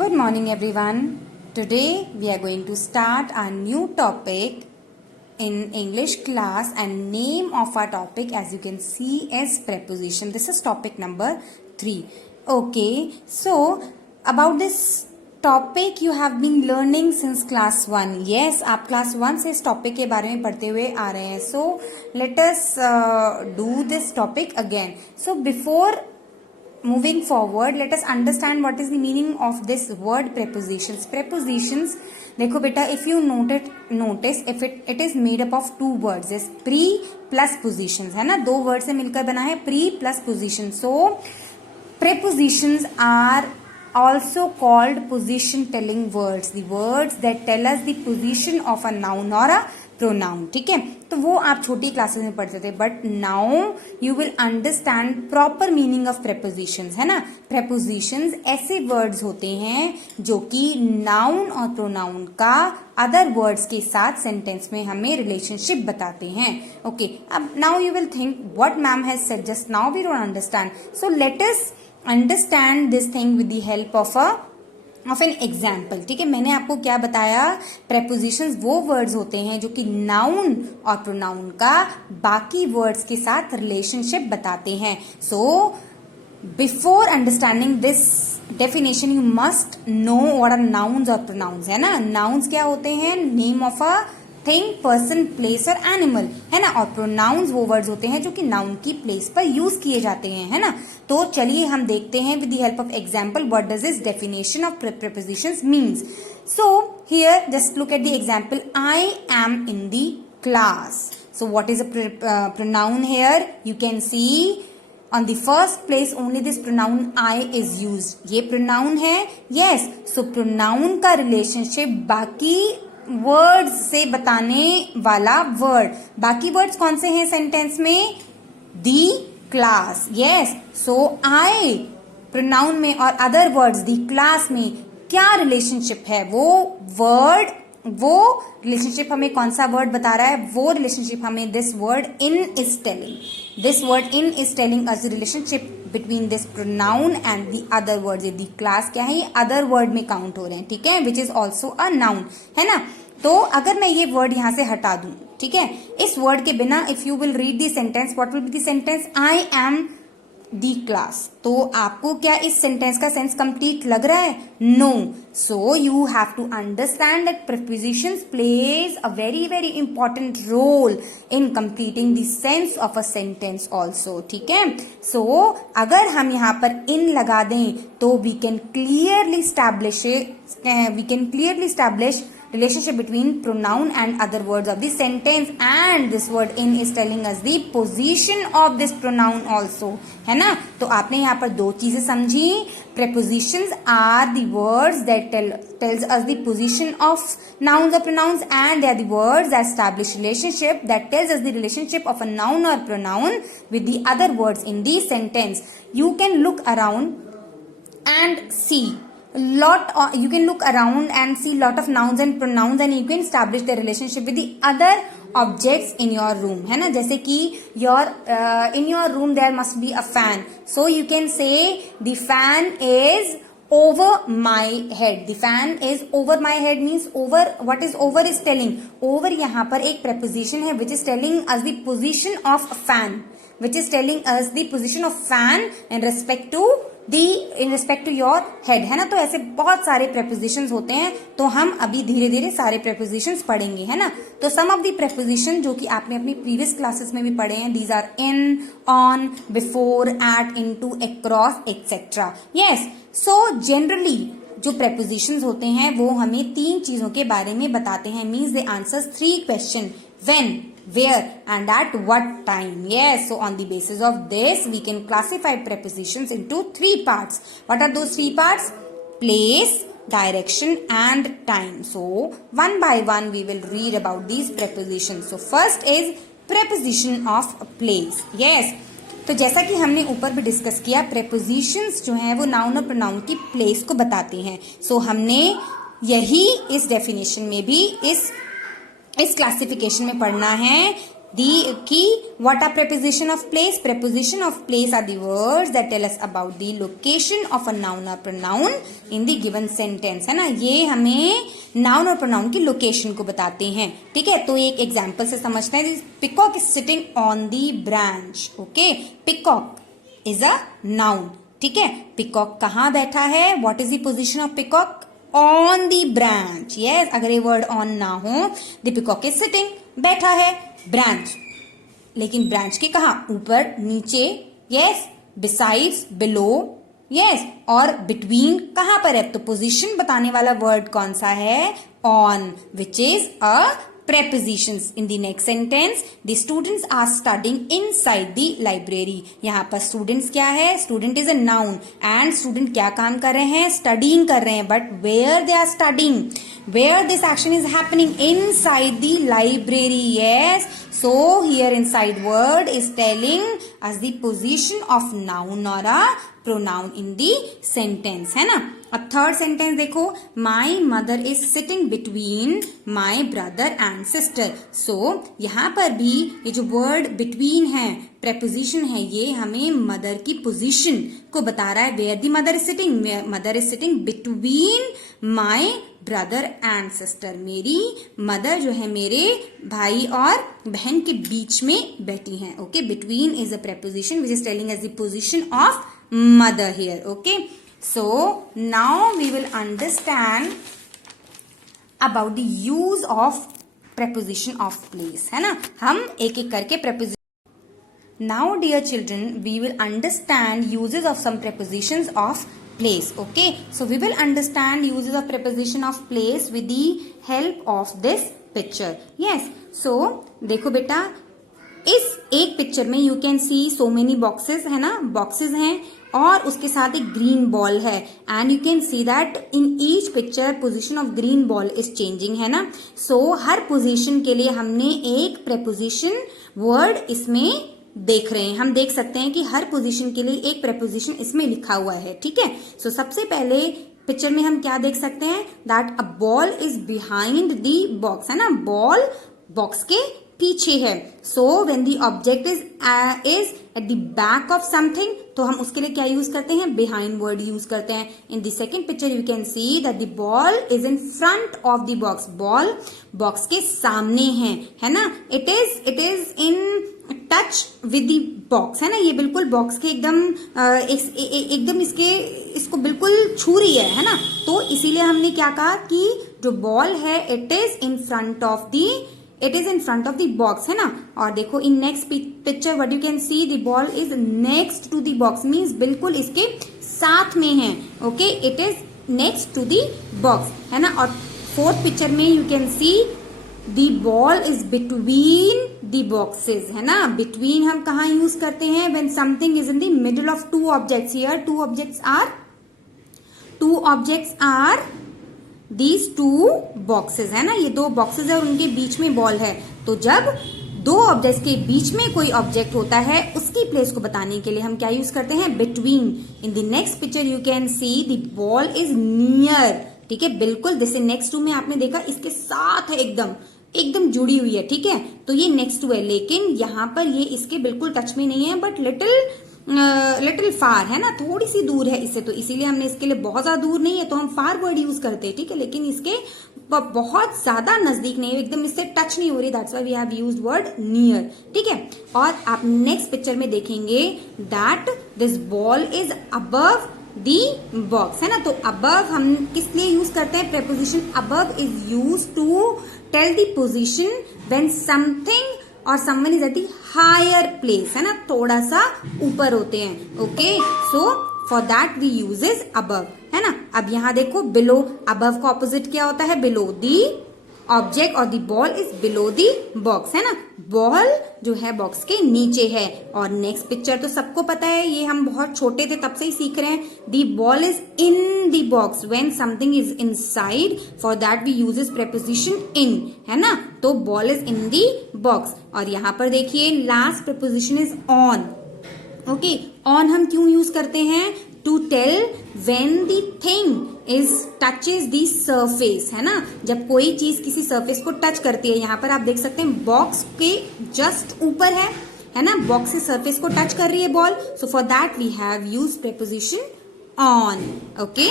Good morning everyone. Today we are going to start a new topic in English class, and name of our topic, as you can see, is preposition. This is topic number 3. Okay, so about this topic you have been learning since class 1. Yes, आप class 1 से इस topic के बारे में पढ़ते हुए आ रहे हैं. So let us do this topic again. So before moving forward, let us understand what is the meaning of this word prepositions. Prepositions, देखो बेटा, if you notice if it is made up of two words, is pre plus positions, है ना, दो word से मिलकर बना है pre plus position. So prepositions are also called position telling words, the words that tell us the position of a noun or a pronoun. ठीक है, तो वो आप छोटी क्लासेस में पढ़ते थे, but now you will understand proper meaning of prepositions, है ना. प्रेपोजिशंस ऐसे वर्ड्स होते हैं जो कि नाउन और प्रोनाउन का अदर वर्ड्स के साथ सेंटेंस में हमें रिलेशनशिप बताते हैं. ओके, अब now you will think what ma'am has said just now, we don't understand. So let us understand this thing with the help of an example. ठीक है, मैंने आपको क्या बताया, प्रेपोजिशंस वो वर्ड्स होते हैं जो कि नाउन और प्रोनाउन का बाकी वर्ड्स के साथ रिलेशनशिप बताते हैं. So before understanding this definition you must know what are nouns और प्रोनाउंस, है ना. नाउन्स क्या होते हैं, name of a thing, person, place और एनिमल, है ना. और प्रोनाउंस वो वर्ड्स होते हैं जो कि नाउन की प्लेस पर यूज किए जाते हैं, है ना. तो चलिए हम देखते हैं with the help of example what does this definition of prepositions means. So here just look at the example, I am in the class. So what is a pronoun here, you can C on the first place only this pronoun I is used. ये pronoun है. yes, so pronoun का relationship बाकी words से बताने वाला word, बाकी words कौन से हैं सेंटेंस में, दी क्लास. यस, सो आई प्रोनाउन में और अदर वर्ड्स दी क्लास में क्या रिलेशनशिप है, वो रिलेशनशिप हमें कौन सा वर्ड बता रहा है, वो रिलेशनशिप हमें this word in is telling. This word in is telling us the relationship between this pronoun and the other word. The class क्या है, ये अदर वर्ड में काउंट हो रहे हैं. ठीक है, which is also a noun, है ना. तो अगर मैं ये वर्ड यहां से हटा दूं, ठीक है, इस वर्ड के बिना if you will read the sentence, what will be the sentence, I am the class. तो आपको क्या इस सेंटेंस का सेंस कंप्लीट लग रहा है, no. So you have to understand that prepositions plays a very very important role in completing the sense of a sentence also. ठीक है, सो अगर हम यहाँ पर इन लगा दें तो we can clearly establish relationship between pronoun and other words of the sentence, and this word in is telling us the position of this pronoun also, है ना. तो आपने यहाँ पर दो चीजें समझी. prepositions are the words that tells us the position of nouns or pronouns, and they are the words that establish relationship, that tells us the relationship of a noun or pronoun with the other words in the sentence. You can look around and see you can look around and see lot of nouns and pronouns, and you can establish the relationship with the other objects in your room, है ना. जैसे कि in your room there must be a fan, so you can say the fan is over my head. The fan is over my head means over, what is over is telling, over यहाँ पर एक preposition है which is telling us the position of a fan, which is telling us the position of fan in respect to your head, है ना. तो ऐसे बहुत सारे prepositions होते हैं, तो हम अभी धीरे धीरे सारे prepositions पढ़ेंगे, है ना. तो some of the preposition जो कि आपने अपनी previous classes में भी पढ़े हैं, these are in, on, before, at, into, across, etc. yes, so generally जो prepositions होते हैं वो हमें तीन चीजों के बारे में बताते हैं. means they answers three question, when, where and at what time. yes, so on the basis of this we can classify prepositions into three parts. what are those three parts, place, direction and time. so one by one we will read about these prepositions. so first is preposition of place. yes, तो जैसा कि हमने ऊपर भी discuss किया, prepositions जो हैं वो नाउन और प्रोनाउन की प्लेस को बताते हैं. सो हमने यही इस डेफिनेशन में भी इस क्लासिफिकेशन में पढ़ना है. What are preposition of place? Preposition of place are the words that tell us about the location of a noun or pronoun in the given sentence, है ना. ये हमें noun और pronoun की location को बताते हैं. ठीक है, तो एक example से समझते हैं. Peacock is sitting on the branch. Okay, peacock is a noun. ठीक है, peacock कहाँ बैठा है? What is the position of peacock? On the branch. Yes, अगर ये word on ना हो, the peacock is sitting, बैठा है, branch. लेकिन branch के कहाँ? ऊपर, नीचे, yes, besides, below, yes, और between कहाँ पर है? तो position बताने वाला word कौन सा है? On, which is a prepositions. In the next sentence, the students are studying inside the library. यहाँ पर students क्या है? Student is a noun and student क्या काम कर रहे हैं? Studying कर रहे हैं. But where they are studying? Where this action is happening? Inside the library. Yes. So here inside word is telling us the position of noun or a pronoun in the sentence, है ना. अब third sentence देखो, my mother is sitting between my brother and sister. So यहाँ पर भी ये जो word between है, प्रेपोजिशन है, ये हमें मदर की पोजीशन को बता रहा है. Where the mother is sitting? Mother is sitting between my brother and sister. मेरी मदर जो है मेरे भाई और बहन के बीच में बैठी हैं. Okay, between is a preposition which is telling us the position of mother here. Okay, so now we will understand about the use of preposition of place, है ना. हम एक एक करके preposition. Now dear children, we will understand uses of some prepositions of place. Okay, so we will understand uses of preposition of place with the help of this picture. Yes, so देखो बेटा, इस एक picture में you can C so many boxes, है ना. Boxes हैं और उसके साथ एक ग्रीन बॉल है and you can see that in each picture position of green ball is changing, है ना. सो हर पोजीशन के लिए हमने एक प्रेपोजिशन वर्ड इसमें देख रहे हैं. हम देख सकते हैं कि हर पोजीशन के लिए एक प्रेपोजिशन इसमें लिखा हुआ है. ठीक है, सो सबसे पहले पिक्चर में हम क्या देख सकते हैं? That a ball is behind the box, है ना. बॉल बॉक्स के पीछे है. So when the object is at the back of something, तो हम उसके लिए क्या यूज करते हैं? बिहाइंड वर्ड यूज करते हैं. In the second picture you can see that the ball is in front of the box. Ball box के सामने है ना. It is in touch with the box, है ना. ये बिल्कुल बॉक्स के एकदम इसको बिल्कुल छू रही है ना. तो इसीलिए हमने क्या कहा कि जो बॉल है it is in front of the box, है ना. और देखो in next picture what you can see, the ball is next to the box, means बिल्कुल इसके साथ में है. Okay, it is next to the box, है ना. और फोर्थ पिक्चर में you can see the ball is between the boxes, है ना. बिटवीन हम कहाँ यूज करते हैं? When something is in the middle of two objects. Here two objects are these two boxes, है ना. ये दो बॉक्सेस है और उनके बीच में बॉल है. तो जब दो ऑब्जेक्ट्स के बीच में कोई ऑब्जेक्ट होता है उसकी प्लेस को बताने के लिए हम क्या यूज करते हैं? Between. In the next picture you can see the ball is near. ठीक है, बिल्कुल जैसे नेक्स्ट टू में आपने देखा इसके साथ है, एकदम जुड़ी हुई है. ठीक है, तो ये नेक्स्ट टू है, लेकिन यहाँ पर ये इसके बिल्कुल टच में नहीं है, बट लिटिल फार, है ना. थोड़ी सी दूर है इससे, तो इसीलिए हमने इसके लिए बहुत ज्यादा दूर नहीं है तो हम फार वर्ड यूज करते हैं. ठीक है, लेकिन इसके बहुत ज्यादा नजदीक नहीं है, एकदम इससे टच नहीं हो रही. That's why we have used word near. ठीक है, और आप नेक्स्ट पिक्चर में देखेंगे that this ball is above the box, है ना. तो अबव हम किस लिए यूज करते हैं? Preposition above is use to tell the position when something और someone is at the higher place, है ना. थोड़ा सा ऊपर होते हैं. Okay, so for that we uses above, है ना. अब यहाँ देखो बिलो. अबव का ऑपोजिट क्या होता है? बिलो. दी ऑब्जेक्ट और the ball is below the box, है ना. बॉल जो है बॉक्स के नीचे है. और नेक्स्ट पिक्चर तो सबको पता है, ये हम बहुत छोटे थे तब से ही सीख रहे हैं. The ball is in the box when something is inside, for that we uses preposition in, है ना. तो ball is in the box. और यहाँ पर देखिए last preposition is on. Okay, on हम क्यों यूज करते हैं? To tell when the thing is touches the surface, है ना, जब कोई चीज किसी सरफेस को टच करती है, यहाँ पर आप देख सकते हैं बॉक्स के जस्ट ऊपर है ना, बॉक्स से सरफेस को टच कर रही है ball, so for that we have use preposition on. Okay.